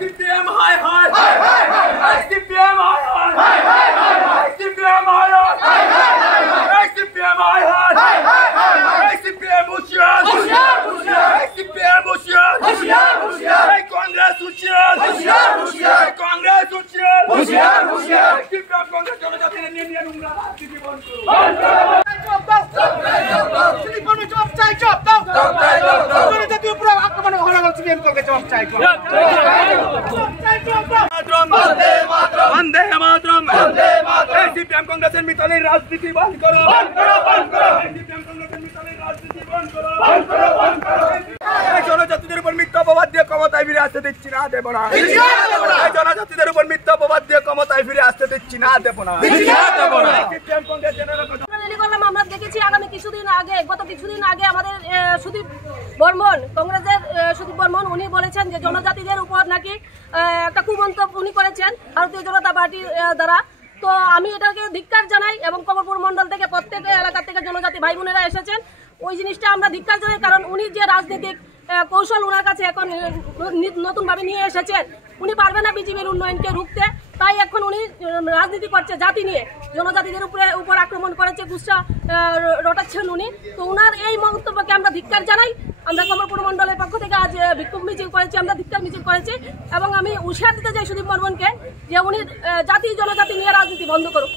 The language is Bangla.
CPM high high CPM high high CPM high high CPM high high CPM হুশিয়ার হুশিয়ার হুশিয়ার সিপিএম হুশিয়ার হুশিয়ার হুশিয়ার কংগ্রেস হুশিয়ার হুশিয়ার হুশিয়ার কংগ্রেস হুশিয়ার হুশিয়ার হুশিয়ার সিপিএম কংগ্রেস জনজাতির নিয়ে নোংরা রাজনীতি বন্ধ করো সিপিএম কংগ্রেসের মিতালের রাজনীতি বন্ধ করো সিপিএম কংগ্রেসের মিতালের রাজনীতি বন্ধ করো জনজাতিদের উপর মিথ্যা অপবাদ দিয়ে ক্ষমতায় ফিরে আসতে দিচ্ছি না, দেব না। জনজাতিদের উপর মিথ্যা অপবাদ দিয়ে ক্ষমতায় ফিরে আসতে দিচ্ছি না, দেব না। আমরা দেখেছি আগামী কিছুদিন আগে, গত কিছুদিন আগে আমাদের সুদীপ বর্মন, কংগ্রেসের সুদীপ বর্মন, উনি বলেছেন যে জনজাতিদের উপর নাকি একটা কুমন্তব্য উনি করেছেন ভারতীয় জনতা পার্টির দ্বারা। তো আমি এটাকে ধিক্কার জানাই এবং কমলপুর মন্ডল থেকে প্রত্যেক এলাকা থেকে জনজাতি ভাই বোনেরা এসেছেন, ওই জিনিসটা আমরা ধিক্কার জানাই। কারণ উনি যে রাজনৈতিক কৌশল ওনার কাছে এখন নতুনভাবে নিয়ে এসেছেন, উনি পারবে না বিজেপির উন্নয়নকে রুখতে, তাই এখন উনি রাজনীতি করছে জাতি নিয়ে, জনজাতিদের উপর আক্রমণ করেছে, গুচ্ছা রটাচ্ছেন উনি। তো ওনার এই মন্তব্যকে আমরা ধিক্কার জানাই। আমরা কমলপুর মন্ডলের পক্ষ থেকে আজ বিক্ষোভ মিছিল করেছি, আমরা ধিক্কার মিছিল করেছি এবং আমি হুঁশিয়ার দিতে চাই সুদীপ বর্মনকে যে উনি জাতি জনজাতি নিয়ে রাজনীতি বন্ধ করুক।